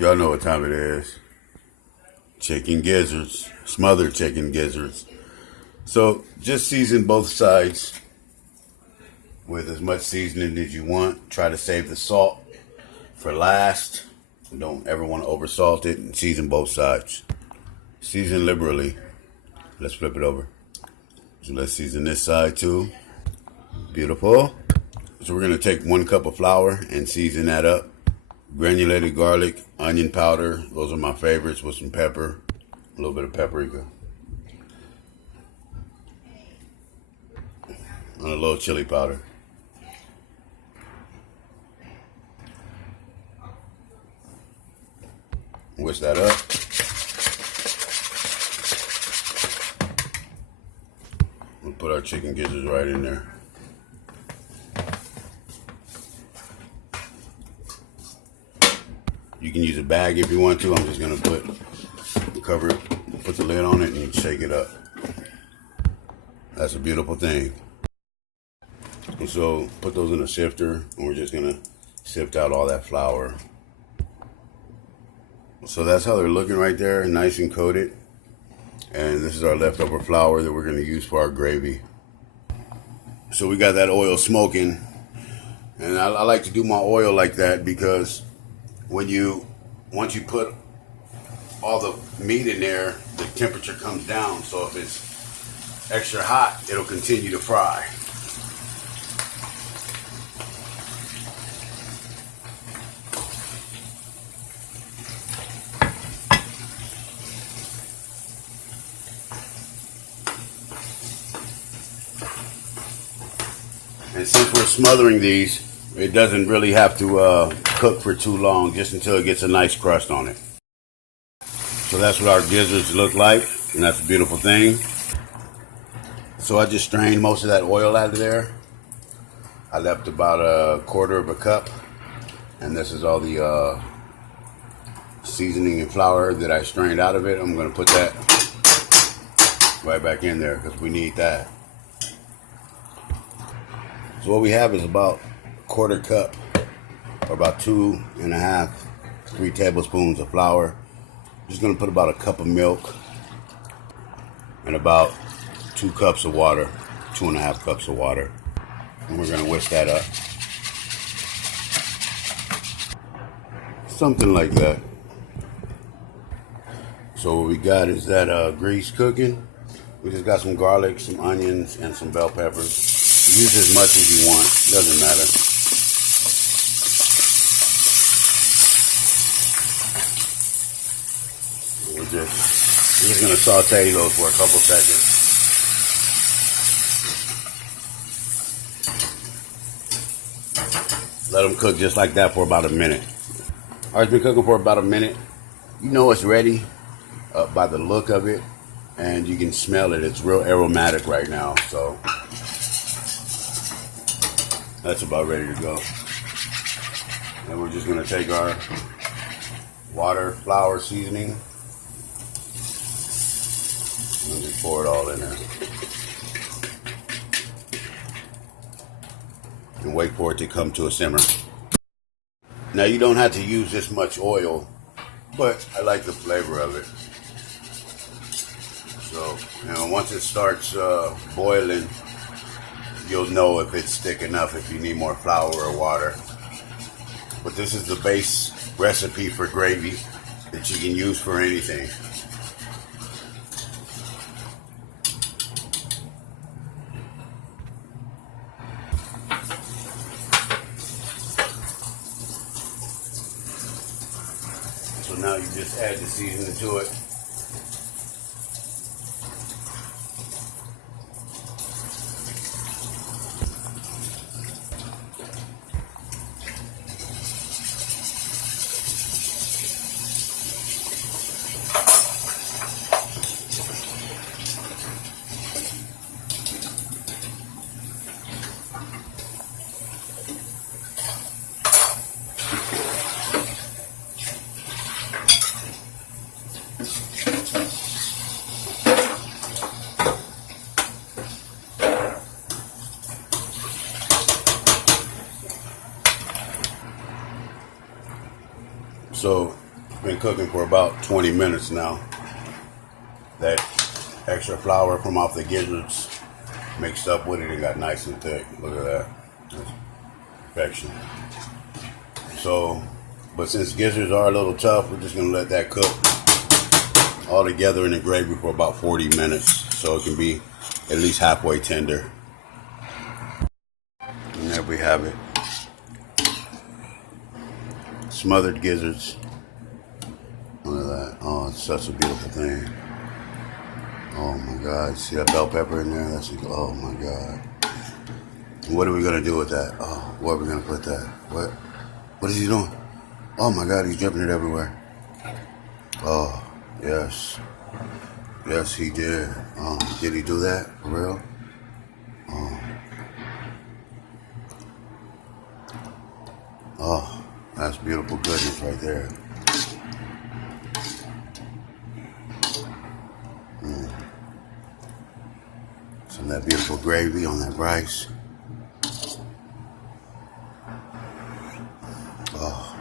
Y'all know what time it is. Chicken gizzards. Smothered chicken gizzards. So just season both sides with as much seasoning as you want. Try to save the salt for last. Don't ever want to oversalt it, and season both sides. Season liberally. Let's flip it over. So let's season this side too. Beautiful. So we're going to take 1 cup of flour and season that up. Granulated garlic, onion powder. Those are my favorites, with some pepper. A little bit of paprika. And a little chili powder. Whisk that up. We'll put our chicken gizzards right in there. You can use a bag if you want to. I'm just going to cover it, put the lid on it, and shake it up. That's a beautiful thing. And so put those in a sifter, and we're just going to sift out all that flour. So that's how they're looking right there, nice and coated. And this is our leftover flour that we're going to use for our gravy. So we got that oil smoking. And I like to do my oil like that because once you put all the meat in there, the temperature comes down. So if it's extra hot, it'll continue to fry. And since we're smothering these, it doesn't really have to cook for too long, just until it gets a nice crust on it. So that's what our gizzards look like, and that's a beautiful thing. So I just strained most of that oil out of there. I left about 1/4 cup, and this is all the seasoning and flour that I strained out of it. I'm going to put that right back in there because we need that. So what we have is about 1/4 cup, or about 2.5, 3 tablespoons of flour. Just going to put about 1 cup of milk and about 2 cups of water, 2.5 cups of water. And we're going to whisk that up. Something like that. So what we got is that grease cooking. We just got some garlic, some onions, and some bell peppers. Use as much as you want, doesn't matter. We're just going to saute those for a couple seconds. Let them cook just like that for about a minute. All right, it's been cooking for about a minute. You know it's ready by the look of it, and you can smell it. It's real aromatic right now, so that's about ready to go. And we're just going to take our water, flour, seasoning, and just pour it all in there. And wait for it to come to a simmer. Now you don't have to use this much oil, but I like the flavor of it. So, once it starts boiling, you'll know if it's thick enough, if you need more flour or water. But this is the base recipe for gravy that you can use for anything. So now you just add the seasoning to it. So been cooking for about 20 minutes now. That extra flour from off the gizzards mixed up with it and got nice and thick. Look at that. That's perfection. So, but since gizzards are a little tough, we're just going to let that cook all together in the gravy for about 40 minutes so it can be at least halfway tender. And there we have it. Smothered gizzards. Look at that. Oh, it's such a beautiful thing. Oh my God. See that bell pepper in there? That's, oh my God. What are we going to do with that? Oh, where are we going to put that? What is he doing? Oh my God, he's dripping it everywhere. Oh, yes. Yes, he did. Did he do that? For real? Oh, that's beautiful goodness right there. Some of that beautiful gravy on that rice. Oh.